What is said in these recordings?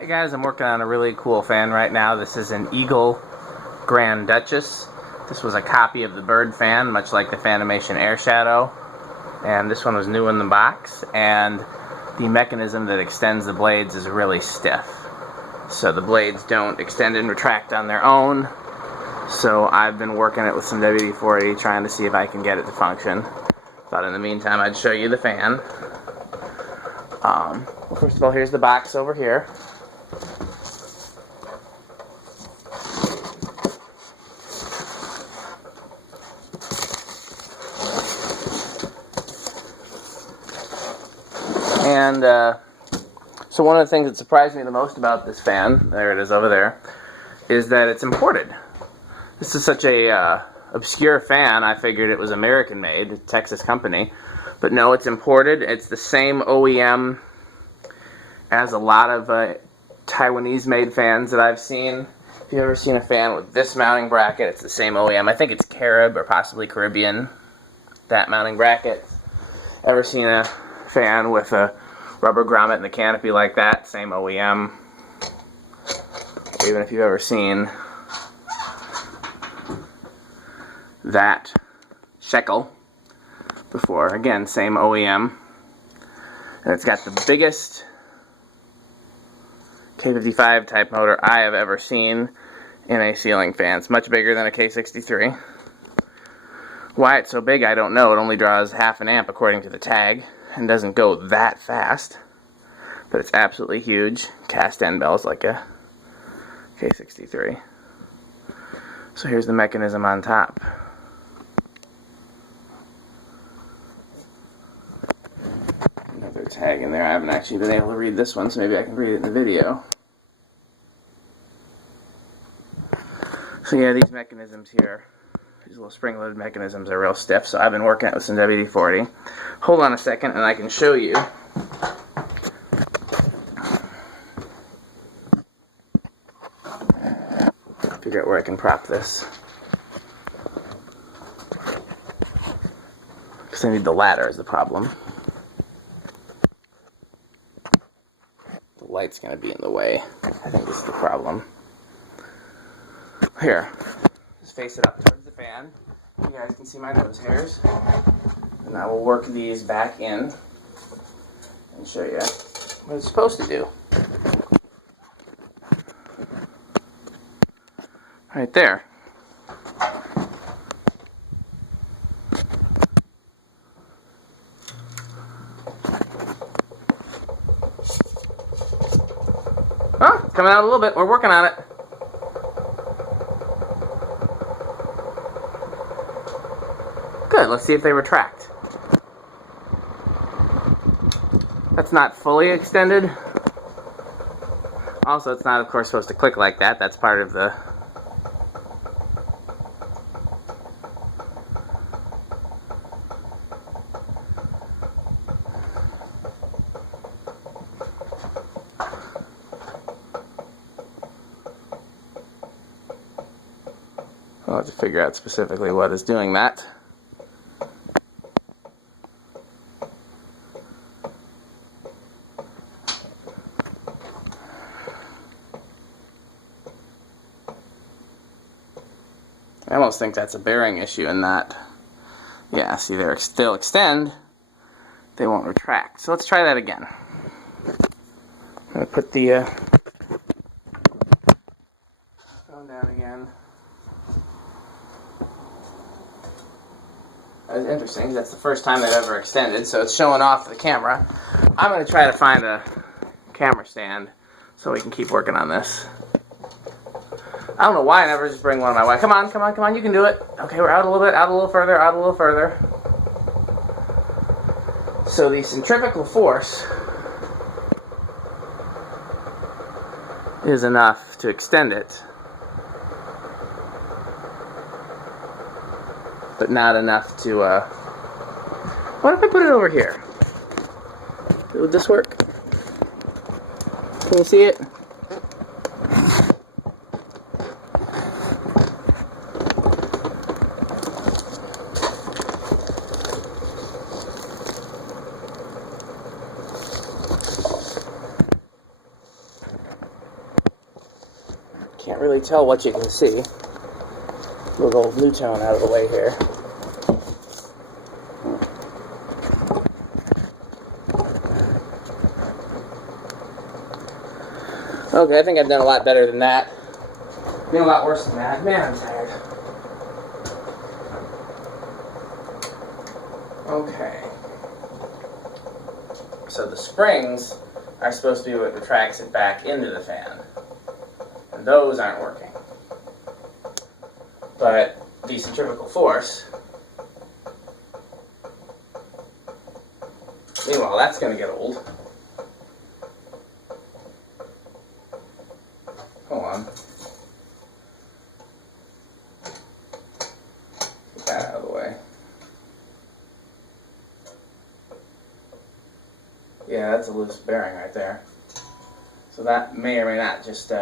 Hey guys, I'm working on a really cool fan right now. This is an Eagle Grand Duchess. This was a copy of the Bird Fan, much like the Fanimation Air Shadow. And this one was new in the box, and the mechanism that extends the blades is really stiff. So the blades don't extend and retract on their own. So I've been working it with some WD-40, trying to see if I can get it to function. Thought in the meantime I'd show you the fan. Well, first of all, here's the box over here. And so one of the things that surprised me the most about this fan, there it is over there, is that it's imported. This is such a obscure fan, I figured it was American made, a Texas company. But no, it's imported. It's the same OEM as a lot of Taiwanese made fans that I've seen. If you've ever seen a fan with this mounting bracket, it's the same OEM. I think it's Carib or possibly Caribbean, that mounting bracket. Ever seen a fan with a rubber grommet and the canopy like that? Same OEM. Or even if you've ever seen that shekel before, again, same OEM. And it's got the biggest K55 type motor I have ever seen in a ceiling fan. It's much bigger than a K63. Why it's so big, I don't know. It only draws half an amp according to the tag and doesn't go that fast. But it's absolutely huge. Cast end bells like a K63. So here's the mechanism on top. Another tag in there. I haven't actually been able to read this one, so maybe I can read it in the video. So yeah, these mechanisms here, these little spring-loaded mechanisms are real stiff, so I've been working it with some WD-40. Hold on a second and I can show you. Figure out where I can prop this. Because I need the ladder is the problem. The light's going to be in the way. I think this is the problem. Here. Just face it up towards the fan. You guys can see my nose hairs. And I will work these back in and show you what it's supposed to do. Right there. Oh, it's coming out a little bit. We're working on it. Good, let's see if they retract. That's not fully extended. Also, it's not, of course, supposed to click like that. That's part of the... I'll have to figure out specifically what is doing that. I almost think that's a bearing issue in that, yeah, see, they'll extend, they won't retract. So let's try that again. I'm going to put the phone down again. That's interesting, because that's the first time they've ever extended, so it's showing off the camera. I'm going to try to find a camera stand so we can keep working on this. I don't know why I never just bring one of my way. Come on, come on, come on, you can do it. Okay, we're out a little bit, out a little further, out a little further. So the centrifugal force is enough to extend it, but not enough to, what if I put it over here? Would this work? Can you see it? Can't really tell what you can see. Move old Newtone out of the way here. Okay, I think I've done a lot better than that. Been a lot worse than that. Man, I'm tired. Okay. So the springs are supposed to be what retracts it back into the fan. And those aren't working. But the centrifugal force, meanwhile, that's going to get old. Hold on. Get that out of the way. Yeah, that's a loose bearing right there. So that may or may not just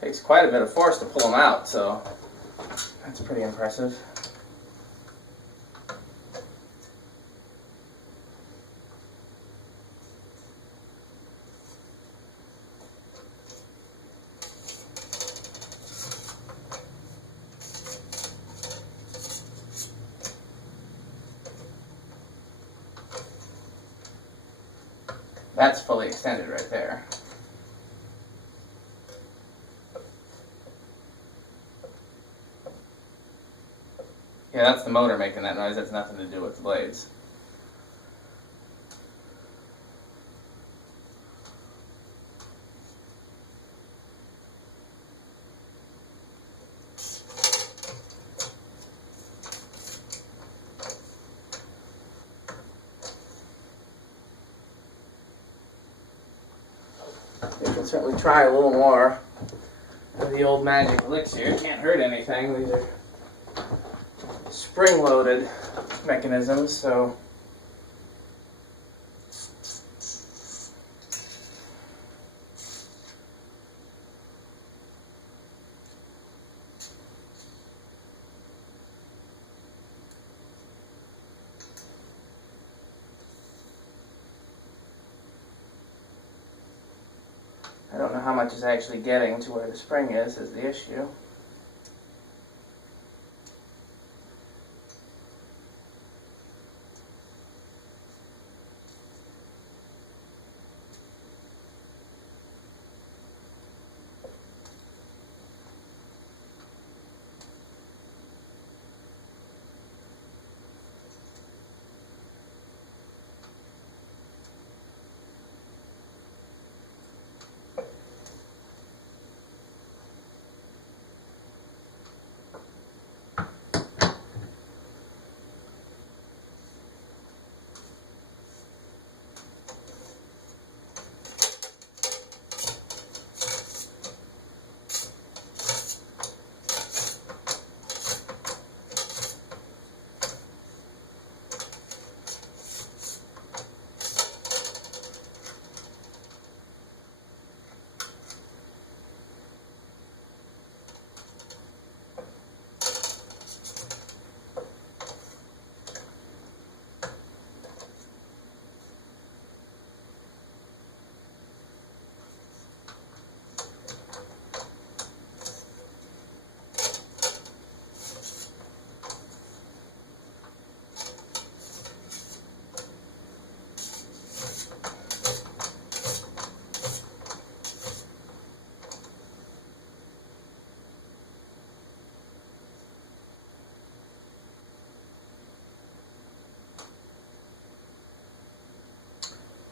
takes quite a bit of force to pull them out, so that's pretty impressive. That's fully extended right there. Yeah, that's the motor making that noise. That's nothing to do with the blades. You can certainly try a little more of the old magic elixir. It can't hurt anything. These are spring-loaded mechanisms, so I don't know how much is actually getting to where the spring is the issue.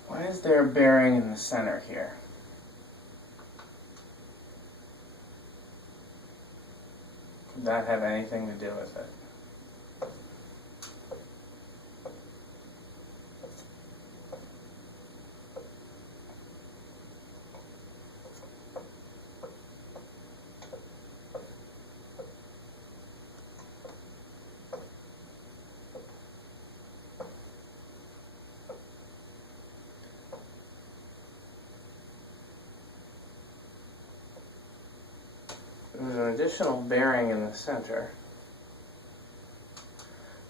Why is there a bearing in the center here? Could that have anything to do with it? There's an additional bearing in the center.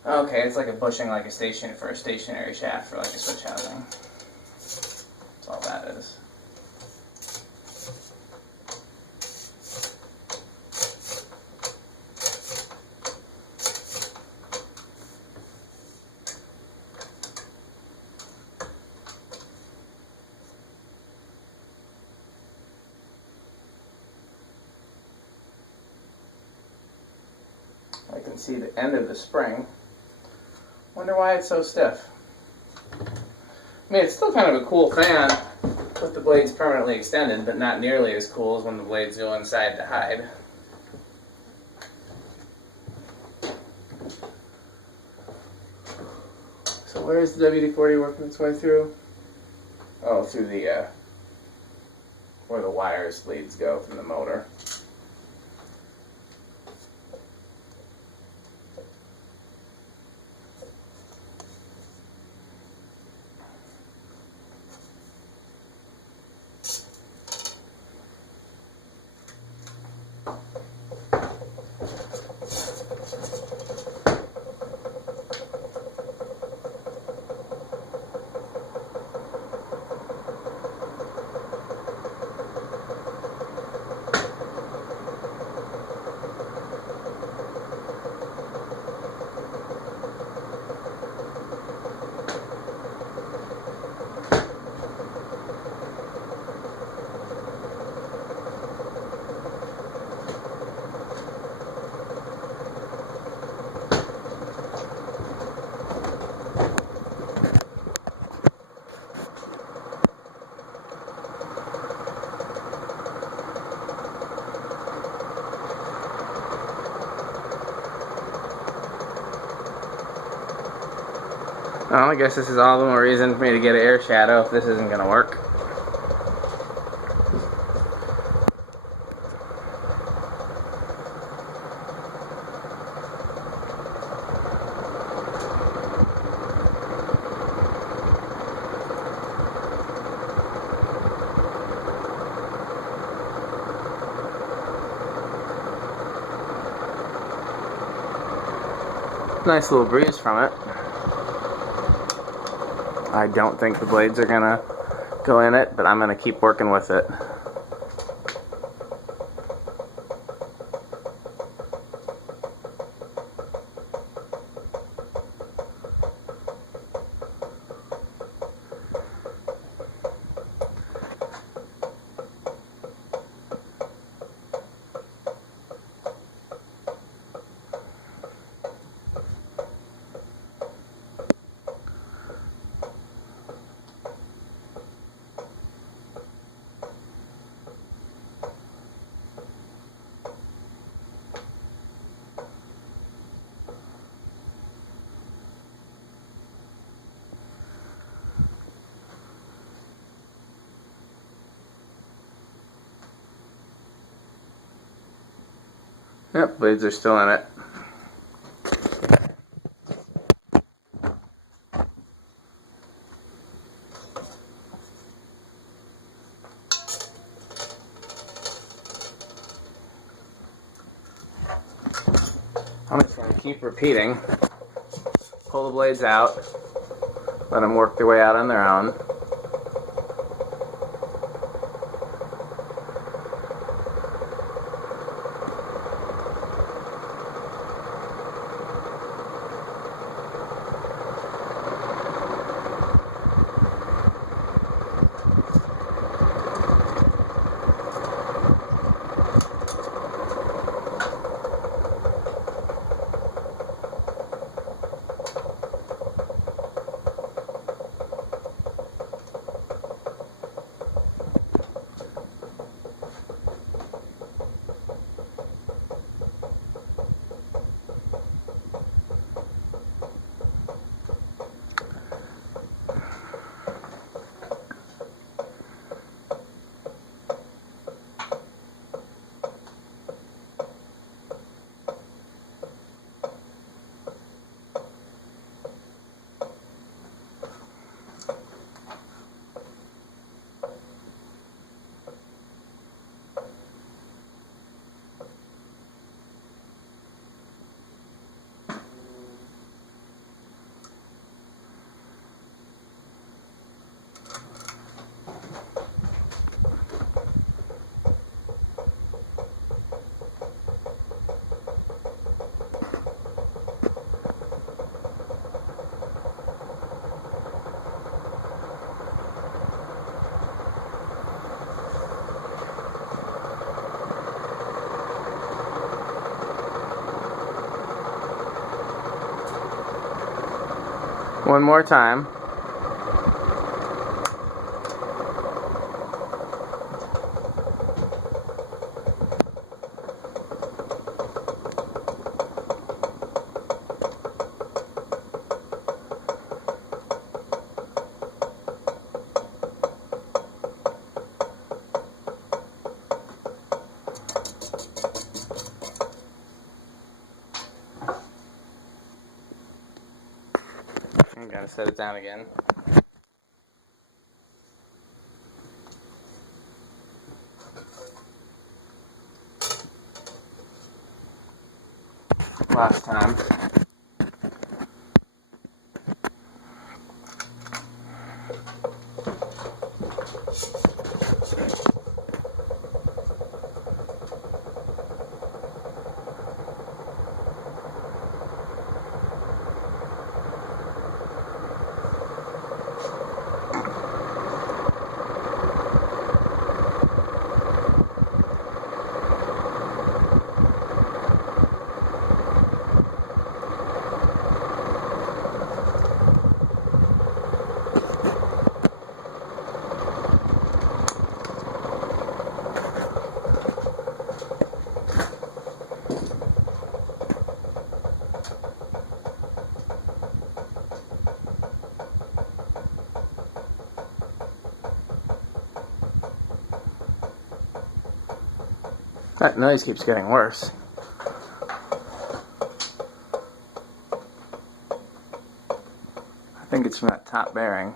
Okay, it's like a bushing, like a station for a stationary shaft for like a switch housing. That's all that is. I can see the end of the spring. Wonder why it's so stiff. I mean, it's still kind of a cool fan with the blades permanently extended, but not nearly as cool as when the blades go inside to hide. So where's the WD-40 working its way through? Oh, through the, where the wires leads go from the motor. Well, I guess this is all the more reason for me to get an air shadow if this isn't going to work. Nice little breeze from it. I don't think the blades are gonna go in it, but I'm gonna keep working with it. Yep, blades are still in it. I'm just going to keep repeating. Pull the blades out. Let them work their way out on their own. One more time. I'm gonna set it down again. Last time. That noise keeps getting worse. I think it's from that top bearing.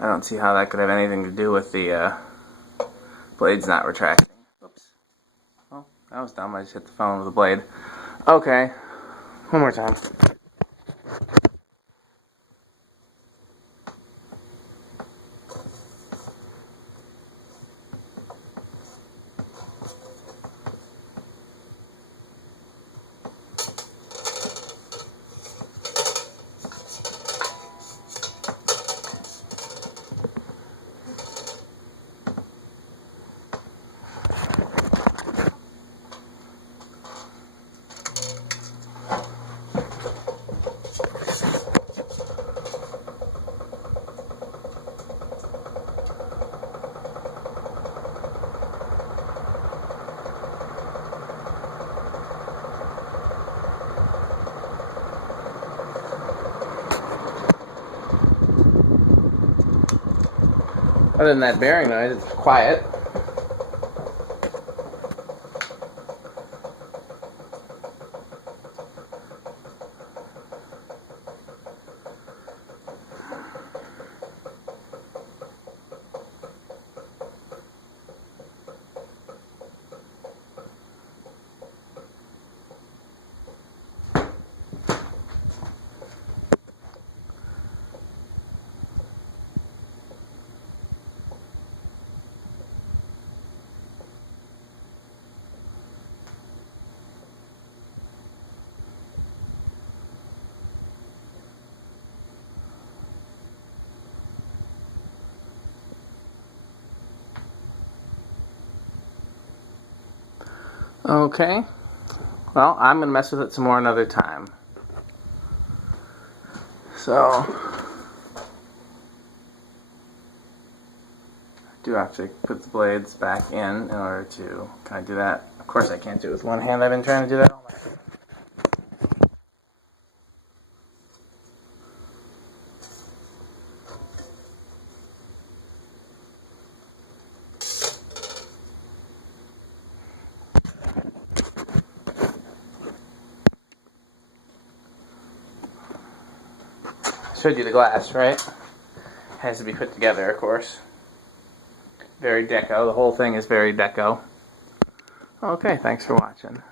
I don't see how that could have anything to do with the blades not retracting. Oops. Well, that was dumb. I just hit the phone with the blade. Okay. One more time. Other than that bearing noise, it's quiet. Okay. Well, I'm going to mess with it some more another time. So, I do have to put the blades back in order to, can I do that? Of course I can't do it with one hand. I've been trying to do that all my life. Showed you the glass, right? Has to be put together, of course. Very deco. The whole thing is very deco. Okay, thanks for watching.